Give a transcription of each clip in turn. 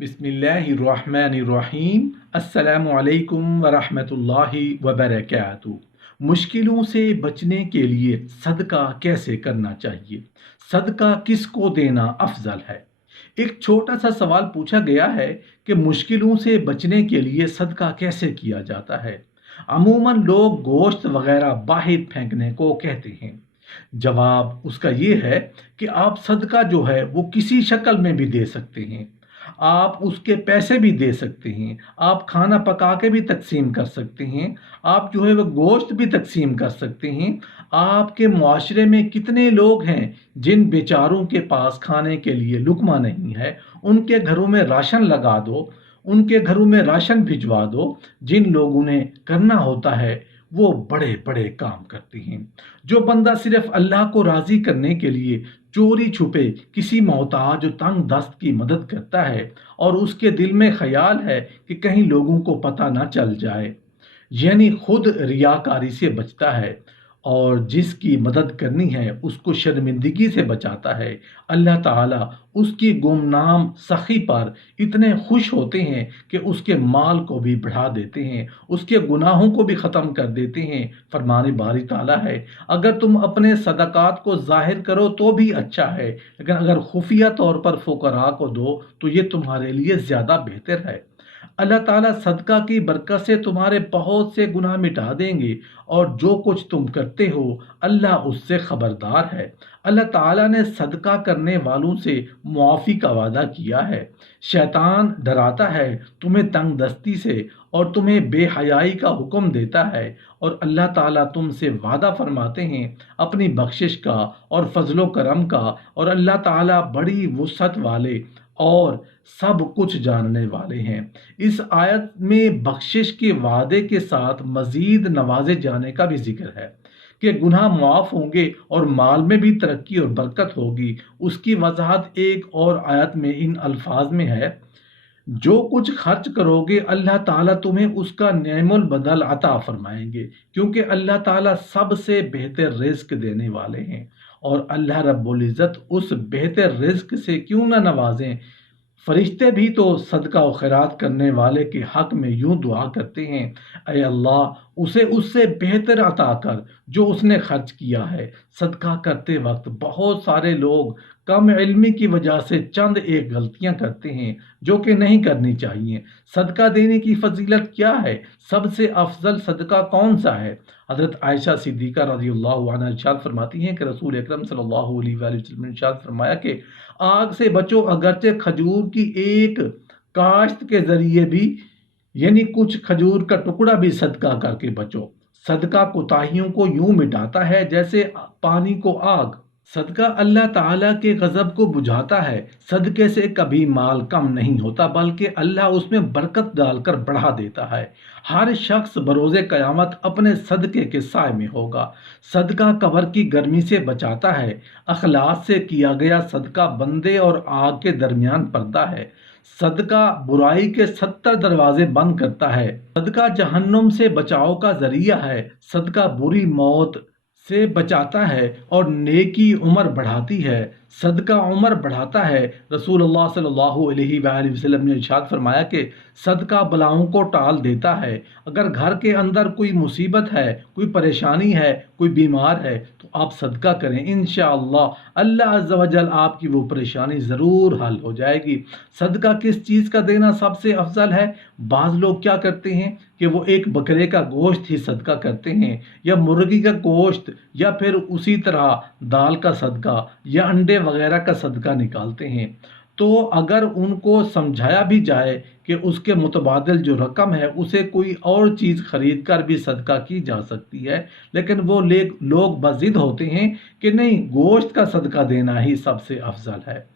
बिस्मिल्लाहिर्रहमानिर्रहीम। अस्सलामु अलैकुम वरहमतुल्लाहि वबरकातुहू। मुश्किलों से बचने के लिए सदका कैसे करना चाहिए? सदका किसको देना अफजल है? एक छोटा सा सवाल पूछा गया है कि मुश्किलों से बचने के लिए सदका कैसे किया जाता है। अमूमन लोग गोश्त वगैरह बाहर फेंकने को कहते हैं। जवाब उसका ये है कि आप सदका जो है वो किसी शक्ल में भी दे सकते हैं। आप उसके पैसे भी दे सकते हैं, आप खाना पका के भी तकसीम कर सकते हैं, आप जो है वो गोश्त भी तकसीम कर सकते हैं। आपके मुआशरे में कितने लोग हैं जिन बेचारों के पास खाने के लिए लुकमा नहीं है, उनके घरों में राशन लगा दो, उनके घरों में राशन भिजवा दो। जिन लोगों ने करना होता है वो बड़े बड़े काम करते हैं। जो बंदा सिर्फ अल्लाह को राज़ी करने के लिए चोरी छुपे किसी मोहताज और तंग दस्त की मदद करता है और उसके दिल में ख्याल है कि कहीं लोगों को पता ना चल जाए, यानी खुद रियाकारी से बचता है और जिसकी मदद करनी है उसको शर्मिंदगी से बचाता है, अल्लाह ताला उसकी गुमनाम सखी पर इतने खुश होते हैं कि उसके माल को भी बढ़ा देते हैं, उसके गुनाहों को भी ख़त्म कर देते हैं। फरमाने बारी ताला है, अगर तुम अपने सदक़ात को ज़ाहिर करो तो भी अच्छा है, लेकिन अगर खुफिया तौर पर फ़ुक़रा को दो तो ये तुम्हारे लिए ज़्यादा बेहतर है। अल्लाह ताला सदका की बरकत से तुम्हारे बहुत से गुनाह मिटा देंगे और जो कुछ तुम करते हो अल्लाह उससे खबरदार है। अल्लाह ताला ने सदका करने वालों से मुआफ़ी का वादा किया है। शैतान डराता है तुम्हें तंग दस्ती से और तुम्हें बेहयाई का हुक्म देता है, और अल्लाह ताला तुमसे वादा फरमाते हैं अपनी बख्शिश का और फजलो करम का, और अल्लाह ताला बड़ी वुसअत वाले और सब कुछ जानने वाले हैं। इस आयत में बख्शिश के वादे के साथ मजीद नवाजे जाने का भी जिक्र है कि गुनाह माफ़ होंगे और माल में भी तरक्की और बरकत होगी। उसकी वजाहत एक और आयत में इन अल्फाज में है, जो कुछ खर्च करोगे अल्लाह ताला तुम्हें उसका नेमुल बदल अता फरमाएंगे, क्योंकि अल्लाह ताला सबसे बेहतर रिज्क देने वाले हैं। और अल्लाह रब्बुल इज़्ज़त उस बेहतर रिज्क से क्यों ना नवाजें। फरिश्ते भी तो सदका व खैरात करने वाले के हक में यूं दुआ करते हैं, अय अल्लाह उसे उससे बेहतर अता कर जो उसने खर्च किया है। सदका करते वक्त बहुत सारे लोग कम इल्मी की वजह से चंद एक गलतियां करते हैं जो कि नहीं करनी चाहिए। सदका देने की फजीलत क्या है? सबसे अफजल सदका कौन सा है? हज़रत आयशा सिद्दीक़ा रज़ियल्लाहु अन्हा इरशाद फरमाती हैं कि रसूल अकरम सल्लल्लाहु अलैहि वसल्लम ने इरशाद फरमाया कि आग से बचो अगरचे खजूर की एक काश्त के जरिए भी, यानी कुछ खजूर का टुकड़ा भी सदका करके बचो। सदका कोताहियों को यूं मिटाता है जैसे पानी को आग। सदका अल्लाह ताला के गज़ब को बुझाता है। सदके से कभी माल कम नहीं होता बल्कि अल्लाह उसमें बरकत डालकर बढ़ा देता है। हर शख्स बरोज़े क़यामत अपने सदके के साए में होगा। सदका कब्र की गर्मी से बचाता है। अखलास से किया गया सदका बंदे और आग के दरमियान पर्दा है। सदका बुराई के 70 दरवाजे बंद करता है। सदका जहन्नुम से बचाव का जरिया है। सदका बुरी मौत से बचाता है और नेकी उम्र बढ़ाती है। सदका उम्र बढ़ाता है। रसूलुल्लाह सल्लल्लाहु अलैहि वसल्लम ने इरशाद फरमाया कि सदका बलाओं को टाल देता है। अगर घर के अंदर कोई मुसीबत है, कोई परेशानी है, कोई बीमार है, तो आप सदका करें, इंशाअल्लाह अल्लाह अज़्ज़ व जल आपकी वो परेशानी ज़रूर हल हो जाएगी। सदका किस चीज़ का देना सबसे अफजल है? बाज़ लोग क्या करते हैं कि वो एक बकरे का गोश्त ही सदका करते हैं, या मुर्गी का गोश्त, या फिर उसी तरह दाल का सदका या अंडे वगैरह का सदका निकालते हैं। तो अगर उनको समझाया भी जाए कि उसके मुतबादिल जो रकम है उसे कोई और चीज़ खरीद कर भी सदका की जा सकती है, लेकिन वो लोग बज़िद होते हैं कि नहीं, गोश्त का सदका देना ही सबसे अफजल है।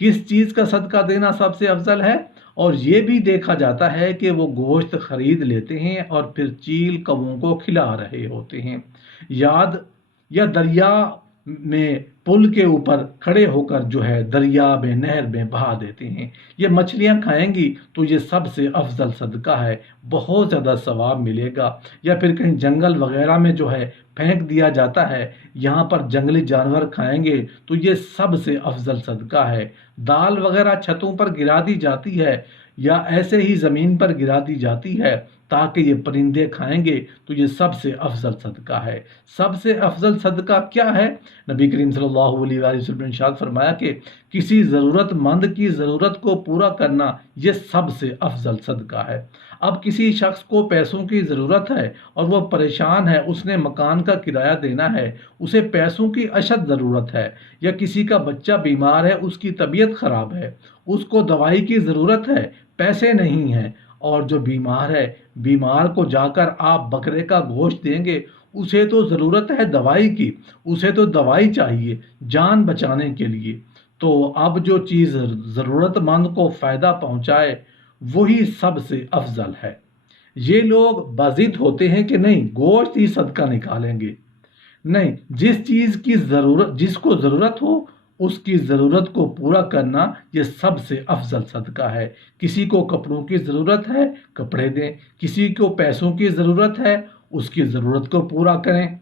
किस चीज़ का सदका देना सबसे अफजल है? और ये भी देखा जाता है कि वो गोश्त खरीद लेते हैं और फिर चील कौवों को खिला रहे होते हैं। याद या दरिया में पुल के ऊपर खड़े होकर जो है दरिया में नहर में बहा देते हैं। ये मछलियाँ खाएंगी तो ये सबसे अफजल सदका है, बहुत ज़्यादा सवाब मिलेगा। या फिर कहीं जंगल वगैरह में जो है फेंक दिया जाता है, यहाँ पर जंगली जानवर खाएंगे तो ये सबसे अफजल सदका है। दाल वगैरह छतों पर गिरा दी जाती है या ऐसे ही ज़मीन पर गिरा दी जाती है ताकि ये परिंदे खाएंगे तो ये सबसे अफजल सदका है। सबसे अफजल सदका क्या है? नबी करीम सल्लल्लाहु अलैहि वसल्लम ने इरशाद फरमाया कि किसी ज़रूरतमंद की ज़रूरत को पूरा करना ये सबसे अफजल सदका है। अब किसी शख्स को पैसों की ज़रूरत है और वो परेशान है, उसने मकान का किराया देना है, उसे पैसों की अशद ज़रूरत है, या किसी का बच्चा बीमार है, उसकी तबीयत ख़राब है, उसको दवाई की ज़रूरत है, पैसे नहीं हैं, और जो बीमार है, बीमार को जाकर आप बकरे का गोश्त देंगे, उसे तो ज़रूरत है दवाई की, उसे तो दवाई चाहिए जान बचाने के लिए। तो अब जो चीज़ ज़रूरतमंद को फ़ायदा पहुंचाए वही सबसे अफजल है। ये लोग बाज़िद होते हैं कि नहीं गोश्त ही सदका निकालेंगे। नहीं, जिस चीज़ की ज़रूरत, जिसको ज़रूरत हो उसकी ज़रूरत को पूरा करना ये सबसे अफजल सदका है। किसी को कपड़ों की ज़रूरत है, कपड़े दें, किसी को पैसों की ज़रूरत है, उसकी ज़रूरत को पूरा करें,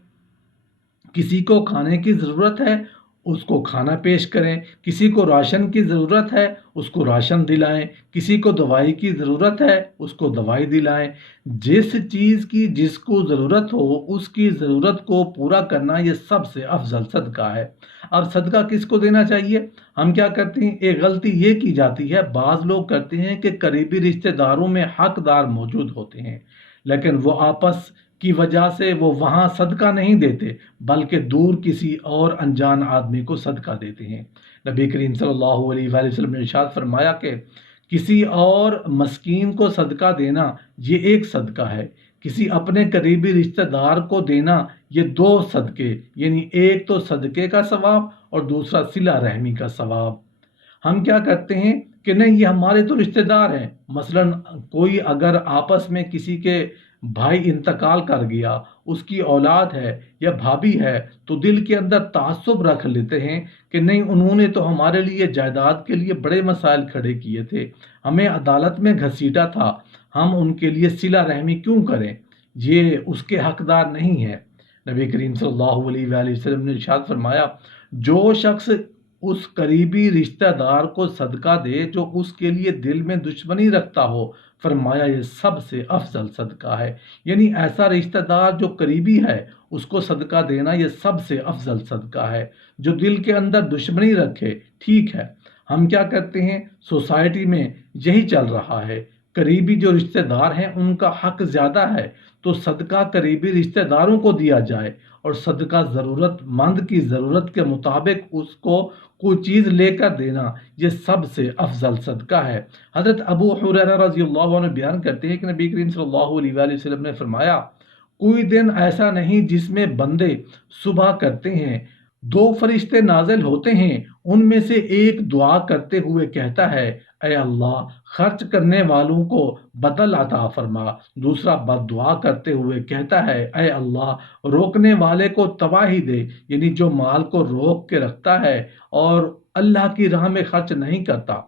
किसी को खाने की ज़रूरत है उसको खाना पेश करें, किसी को राशन की ज़रूरत है उसको राशन दिलाएं, किसी को दवाई की ज़रूरत है उसको दवाई दिलाएं। जिस चीज़ की जिसको ज़रूरत हो उसकी ज़रूरत को पूरा करना ये सबसे अफजल सदका है। अब सदका किसको देना चाहिए? हम क्या करते हैं, एक गलती ये की जाती है, बाज़ लोग करते हैं कि करीबी रिश्तेदारों में हकदार मौजूद होते हैं लेकिन वो आपस की वजह से वो वहाँ सदका नहीं देते बल्कि दूर किसी और अनजान आदमी को सदका देते हैं। नबी करीम सल्लल्लाहु अलैहि वसल्लम ने इरशाद फरमाया कि किसी और मस्कीन को सदका देना ये एक सदका है, किसी अपने करीबी रिश्तेदार को देना ये दो सदके, यानी एक तो सदके का सवाब और दूसरा सिला रहमी का सवाब। हम क्या करते हैं कि नहीं ये हमारे तो रिश्तेदार हैं, मसलन कोई अगर आपस में किसी के भाई इंतकाल कर गया, उसकी औलाद है या भाभी है, तो दिल के अंदर ताज्जुब रख लेते हैं कि नहीं उन्होंने तो हमारे लिए जायदाद के लिए बड़े मसाइल खड़े किए थे, हमें अदालत में घसीटा था, हम उनके लिए सिला रहमी क्यों करें, ये उसके हकदार नहीं है। नबी करीम सल्लल्लाहु अलैहि वसल्लम ने इरशाद फरमाया, जो शख्स उस करीबी रिश्तेदार को सदका दे जो उसके लिए दिल में दुश्मनी रखता हो, फरमाया ये सबसे अफजल सदका है। यानी ऐसा रिश्तेदार जो करीबी है उसको सदका देना ये सबसे अफजल सदका है। जो दिल के अंदर दुश्मनी रखे, ठीक है, हम क्या करते हैं सोसाइटी में यही चल रहा है, करीबी जो रिश्तेदार हैं उनका हक ज़्यादा है तो सदका करीबी रिश्तेदारों को दिया जाए और सदका ज़रूरतमंद की ज़रूरत के मुताबिक उसको कोई चीज़ लेकर देना ये सबसे अफजल सदका है। हज़रत अबू हुरैरा रज़ियल्लाहु अन्हु बयान करते हैं कि नबी करीम सल्लल्लाहु अलैहि वसल्लम ने फरमाया, कोई दिन ऐसा नहीं जिसमें बंदे सुबह करते हैं, दो फरिश्ते नाजिल होते हैं, उनमें से एक दुआ करते हुए कहता है, ऐ अल्लाह खर्च करने वालों को बदल अता फरमा, दूसरा बददुआ करते हुए कहता है, ऐ अल्लाह रोकने वाले को तबाही दे, यानी जो माल को रोक के रखता है और अल्लाह की राह में खर्च नहीं करता,